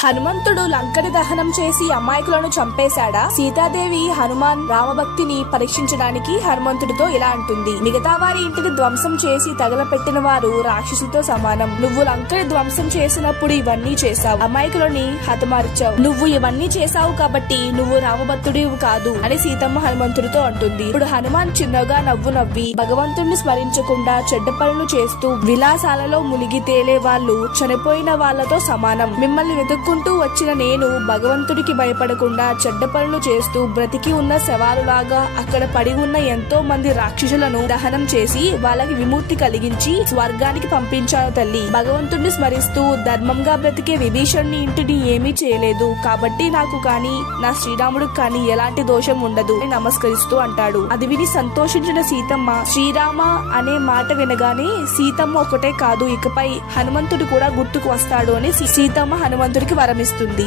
హనుమంతుడు లంకని దహనం చేసి అమాయకులను చంపేశాడా? సీతాదేవి హనుమాన్ రామభక్తిని పరీక్షించడానికి హనుమంతుడితో ఇలా అంటుంది. మిగతా వారి ఇంటిని ధ్వంసం చేసి తగలపెట్టిన వారు రాక్షసుతో సమానం. నువ్వు లంకని ధ్వంసం చేసినప్పుడు ఇవన్నీ చేశావు, అమాయకులని హతమార్చావు. నువ్వు ఇవన్నీ చేశావు కాబట్టి నువ్వు రామభక్తుడివి కాదు అని సీతమ్మ హనుమంతుడితో అంటుంది. ఇప్పుడు హనుమాన్ చిన్నగా నవ్వి భగవంతుడిని స్మరించకుండా చెడ్డ పనులు చేస్తూ విలాసాలలో మునిగి తేలే వాళ్ళు చనిపోయిన వాళ్లతో సమానం. మిమ్మల్ని వెతుక్కుంటూ వచ్చిన నేను భగవంతుడికి భయపడకుండా చెడ్డ పనులు చేస్తూ బ్రతికి ఉన్న శవాలులాగా అక్కడ పడి ఉన్న ఎంతో మంది రాక్షసులను దహనం చేసి వాళ్ళకి విముక్తి కలిగించి స్వర్గానికి పంపించాను తల్లి. భగవంతుడిని స్మరిస్తూ ధర్మంగా బ్రతికే విభీషణుని ఇంటిని ఏమీ చేయలేదు కాబట్టి నాకు కాని నా శ్రీరాముడికి కాని ఎలాంటి దోషం ఉండదు అని నమస్కరిస్తూ అంటాడు. అది విని సంతోషించిన సీతమ్మ శ్రీరామ అనే మాట వినగానే సీతమ్మ ఒకటే కాదు ఇకపై హనుమంతుడు కూడా గుర్తుకు వస్తాడు అని సీతమ్మ హనుమంతుడికి వరమిస్తుంది.